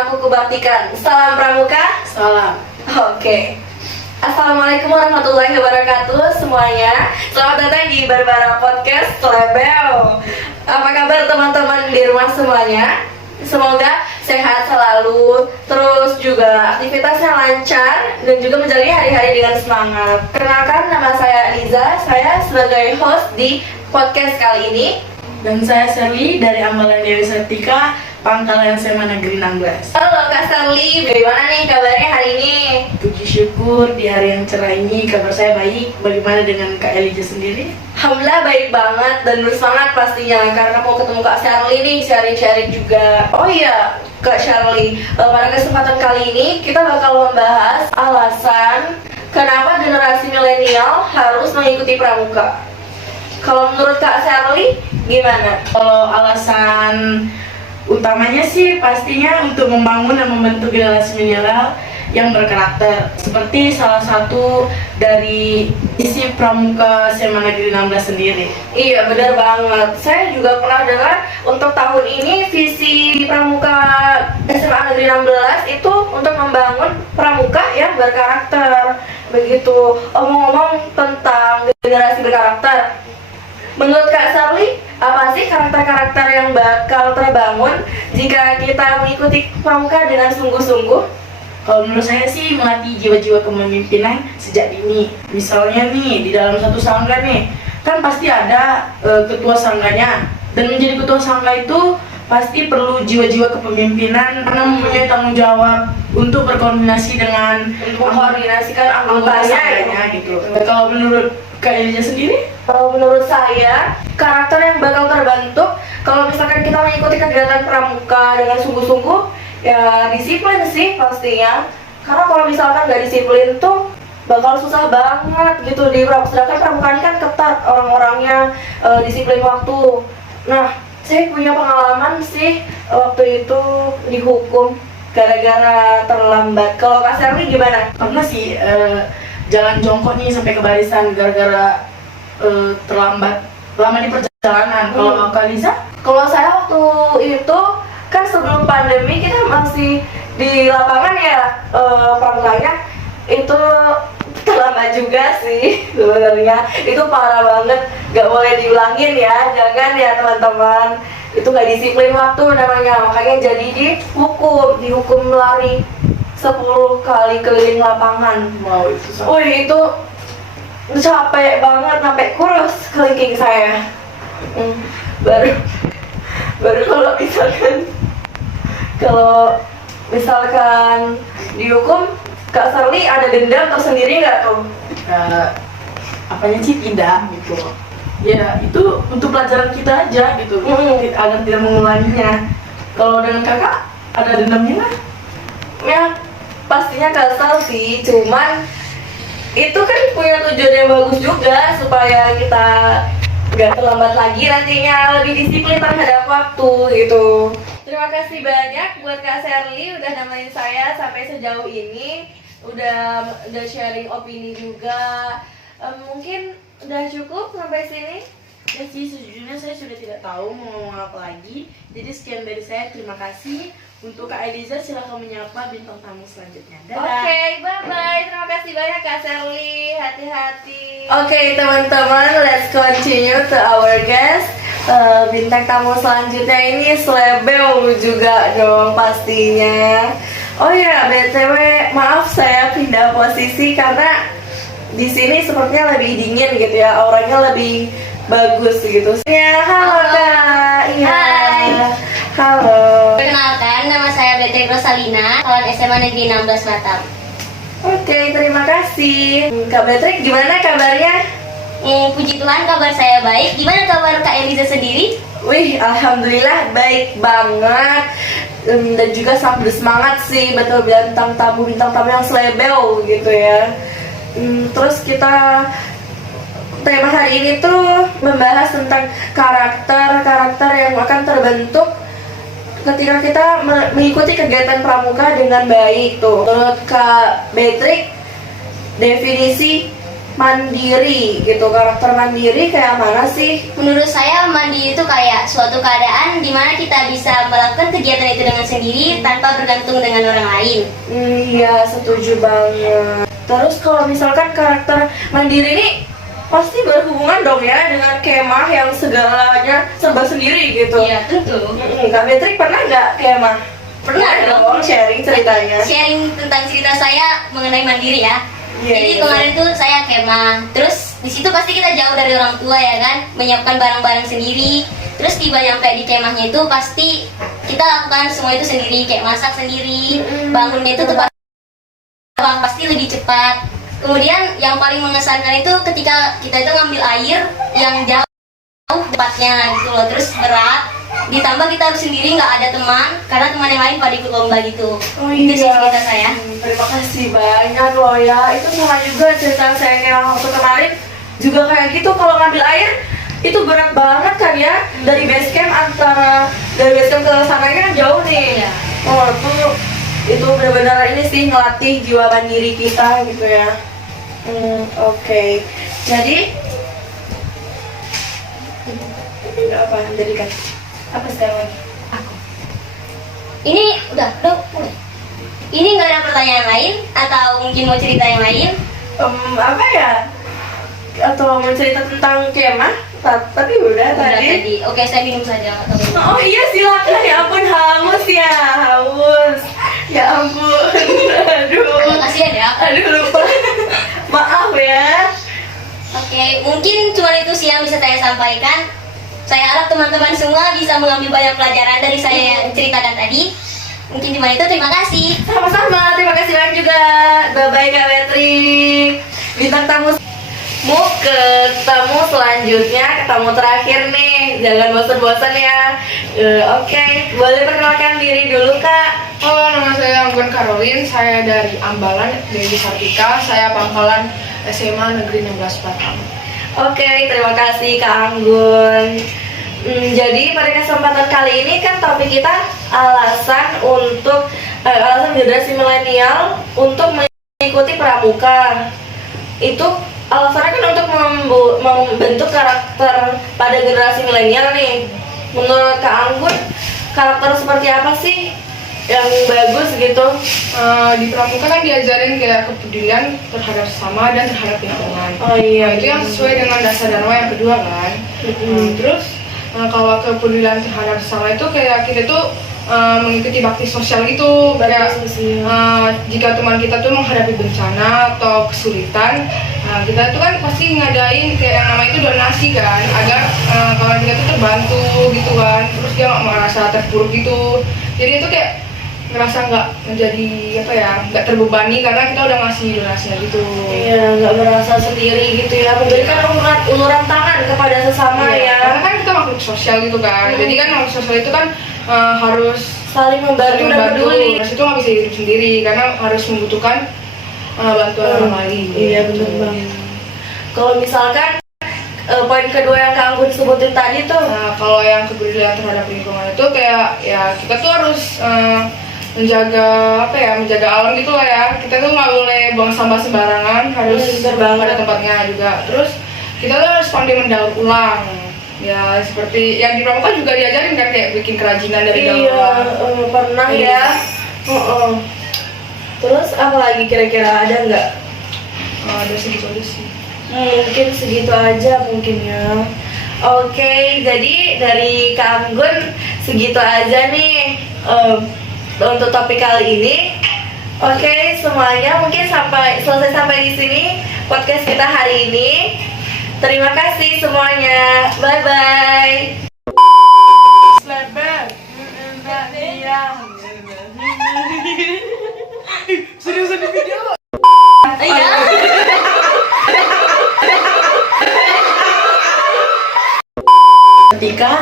aku kubaktikan. Salam Pramuka. Salam. Oke. Assalamualaikum warahmatullahi wabarakatuh semuanya. Selamat datang di Barbara Podcast Selebel. Apa kabar teman-teman di rumah semuanya? Semoga sehat selalu, terus juga aktivitasnya lancar dan juga menjalani hari-hari dengan semangat. Kenalkan, nama saya Liza. Saya sebagai host di podcast kali ini. Dan saya Sherly dari Ambalan Dewi Sartika, Pangkalan SMA Negeri 16. Halo Kak Sherly, bagaimana nih kabarnya hari ini? Puji syukur di hari yang cerah ini kabar saya baik. Bagaimana dengan Kak Elijah sendiri? Alhamdulillah baik banget dan bersemangat pastinya karena mau ketemu Kak Sherly nih, sharing-sharing juga. Oh iya Kak Sherly, pada kesempatan kali ini kita bakal membahas alasan kenapa generasi milenial harus mengikuti pramuka. Kalau menurut Kak Sherly gimana? Kalau alasan utamanya sih pastinya untuk membangun dan membentuk generasi milenial yang berkarakter. Seperti salah satu dari isi pramuka SMA Negeri 16 sendiri. Iya benar banget. Saya juga pernah dengar untuk tahun ini visi pramuka SMA Negeri 16 itu untuk membangun pramuka yang berkarakter. Begitu. Omong-omong tentang generasi berkarakter, menurut Kak Sherly, apa sih karakter-karakter yang bakal terbangun jika kita mengikuti pramuka dengan sungguh-sungguh? Kalau menurut saya sih melatih jiwa-jiwa kepemimpinan sejak dini. Misalnya nih di dalam satu sangga nih, kan pasti ada ketua sangganya. Dan menjadi ketua sangga itu pasti perlu jiwa-jiwa kepemimpinan karena mempunyai tanggung jawab untuk berkoordinasi dengan Mengkoordinasikan anggota anggotanya sangganya gitu. Kalau menurut Kak Elijah sendiri? Kalau menurut saya, karakter yang bakal terbentuk kalau misalkan kita mengikuti kegiatan pramuka dengan sungguh-sungguh, ya disiplin sih pastinya. Karena kalau misalkan nggak disiplin tuh bakal susah banget gitu di pramuka. Sedangkan pramuka ini kan ketat orang-orangnya, disiplin waktu. Nah, saya punya pengalaman sih waktu itu dihukum gara-gara terlambat. Kalau Kak Sherly gimana? Pernah sih jalan jongkok nih sampai ke barisan gara-gara terlambat lama di perjalanan. Kalau Kak Liza? Kalau saya waktu itu kan sebelum pandemi kita masih di lapangan ya, pramukanya itu terlambat juga sih sebenarnya. Itu parah banget, gak boleh diulangin ya, jangan ya teman-teman. Itu gak disiplin waktu namanya, makanya jadi dihukum lari 10 kali keliling lapangan. Wow, itu susah. Wih, itu capek banget sampai kurus kelingking saya. Baru kalau misalkan dihukum, Kak Sherly ada dendam tersendiri nggak tuh? Apanya sih tidak gitu. Ya itu untuk pelajaran kita aja gitu, agar tidak mengulanginya. Kalau dengan kakak ada dendamnya nggak? Ya pastinya kesal sih, cuman itu kan punya tujuan yang bagus juga supaya kita nggak terlambat lagi nantinya, lebih disiplin terhadap waktu gitu. Terima kasih banyak buat Kak Sherly udah nemenin saya sampai sejauh ini, udah sharing opini juga. Mungkin udah cukup sampai sini. Ya sih, sejujurnya saya sudah tidak tahu mau ngomong apa lagi. Jadi sekian dari saya, terima kasih. Untuk Kak Elijah silahkan menyapa bintang tamu selanjutnya. Dadah. Oke, bye-bye. Terima kasih banyak Kak Sherly. Hati-hati. Oke, teman-teman, let's continue to our guest. Bintang tamu selanjutnya ini selebel juga dong pastinya. Oh ya, BTW, maaf saya pindah posisi karena di sini sepertinya lebih dingin gitu ya, auranya lebih bagus gitu. Ya, halo Kak. Iya. Hai. Halo. Perkenalkan, nama saya Beatrix Rosalina, kawan SMA Negeri 16 Batam. Oke, terima kasih. Kak Beatrix, gimana kabarnya? Puji Tuhan, kabar saya baik. Gimana kabar Kak Eliza sendiri? Wih, alhamdulillah baik banget. Dan juga sangat bersemangat sih, betul bintang tamu yang selebel gitu ya. Terus kita tema hari ini tuh membahas tentang karakter yang akan terbentuk ketika kita mengikuti kegiatan pramuka dengan baik tuh. Menurut Kak Beatrix, definisi mandiri gitu. Karakter mandiri kayak mana sih? Menurut saya mandiri itu kayak suatu keadaan di mana kita bisa melakukan kegiatan itu dengan sendiri tanpa bergantung dengan orang lain. Iya, setuju banget. Terus kalau misalkan karakter mandiri ini pasti berhubungan dong ya dengan kemah yang segalanya serba sendiri gitu. Iya, tentu. Kak Beatrix pernah nggak kemah? Pernah dong. Sharing ceritanya. Sharing tentang cerita saya mengenai mandiri ya. Iya, Jadi iya. kemarin tuh saya kemah. Terus di situ pasti kita jauh dari orang tua ya kan, menyiapkan barang-barang sendiri. Terus tiba nyampe di kemahnya itu pasti kita lakukan semua itu sendiri, kayak masak sendiri, bangunnya itu tepat, pasti lebih cepat. Kemudian yang paling mengesankan itu ketika kita itu ngambil air yang jauh tempatnya gitu loh, terus berat. Ditambah kita harus sendiri, nggak ada teman, karena teman yang lain pada ikut lomba gitu. Oh Itu sih iya. cerita saya. Terima kasih banyak loh ya. Itu sama juga cerita saya kayak waktu kemarin juga kayak gitu. Kalau ngambil air itu berat banget kan ya. Dari base camp dari base camp ke sananya kan jauh nih. Iya. Oh itu benar-benar ini sih ngelatih jiwa mandiri kita gitu ya. Oke. Jadi apa? Jadi kan apa sekarang lagi? Ini udah mulai. Ini nggak ada pertanyaan lain atau mungkin mau cerita yang lain? Apa ya? Atau mau cerita tentang kemah? Tapi udah Udah tadi. tadi. Oke, saya minum saja. Nggak tahu minum. Oh iya silakan, ya ampun haus ya, haus. Ya ampun. Aduh. Makasih ya, Dak. Aduh lupa. Maaf ya. Oke, mungkin cuma itu sih yang bisa saya sampaikan. Saya harap teman-teman semua bisa mengambil banyak pelajaran dari saya yang ceritakan tadi. Mungkin cuma itu, terima kasih. Sama-sama, terima kasih banyak juga. Bye-bye Kak Beatrix. Bintang tamu mau ketemu selanjutnya, ketemu terakhir nih. Jangan bosan-bosan ya. Oke, boleh perkenalkan diri dulu Kak. Halo, nama saya Anggun Caroline. Saya dari Ambalan, dari Sartika. Saya pangkalan SMA Negeri 16 Batam. Oke, terima kasih Kak Anggun. Jadi pada kesempatan kali ini kan topik kita alasan generasi milenial untuk mengikuti pramuka. Itu alasannya kan untuk membentuk karakter pada generasi milenial nih. Menurut Kak Anggun, karakter seperti apa sih yang bagus gitu? Di pramuka kan diajarin kayak kepedulian terhadap sesama dan terhadap lingkungan. Oh iya, Nah, itu yang sesuai dengan dasar Dharma yang kedua kan. Terus kalau kepedulian terhadap sesama itu kayak kita tuh mengikuti bakti sosial gitu. Kayak jika teman kita tuh menghadapi bencana atau kesulitan, kita tuh kan pasti ngadain kayak yang namanya itu donasi kan, agar kawan kita tuh terbantu gitu kan. Terus dia nggak merasa terpuruk gitu. Jadi itu kayak ngerasa nggak menjadi apa ya, nggak terbebani karena kita udah ngasih donasinya gitu. Iya, nggak merasa sendiri gitu ya, memberikan uluran tangan kepada sesama Iya, ya. karena kan kita makhluk sosial gitu kan. Jadi kan makhluk sosial itu kan harus Saling membantu dan peduli. Terus itu nggak bisa hidup sendiri karena harus membutuhkan bantuan orang lain. Iya benar banget. Kalau misalkan poin kedua yang Kak Anggun sebutin tadi tuh, Nah, kalau yang kepedulian terhadap lingkungan itu kayak ya kita tuh harus menjaga alam gitu lah ya. Kita tuh nggak boleh buang sampah sembarangan, harus bener banget. pada tempatnya juga. Terus kita tuh harus pandai mendaur ulang. Ya seperti yang di pramuka juga diajarin kan kayak bikin kerajinan dari daur iya ulang. pernah ya. Terus apa lagi kira-kira ada nggak? Ada segitu aja sih. Mungkin segitu aja mungkin ya. Oke, jadi dari Kak Anggun segitu aja nih untuk topik kali ini. Oke, semuanya mungkin selesai sampai di sini podcast kita hari ini. Terima kasih semuanya. Bye bye. Seriusan di video? Iya. Ketika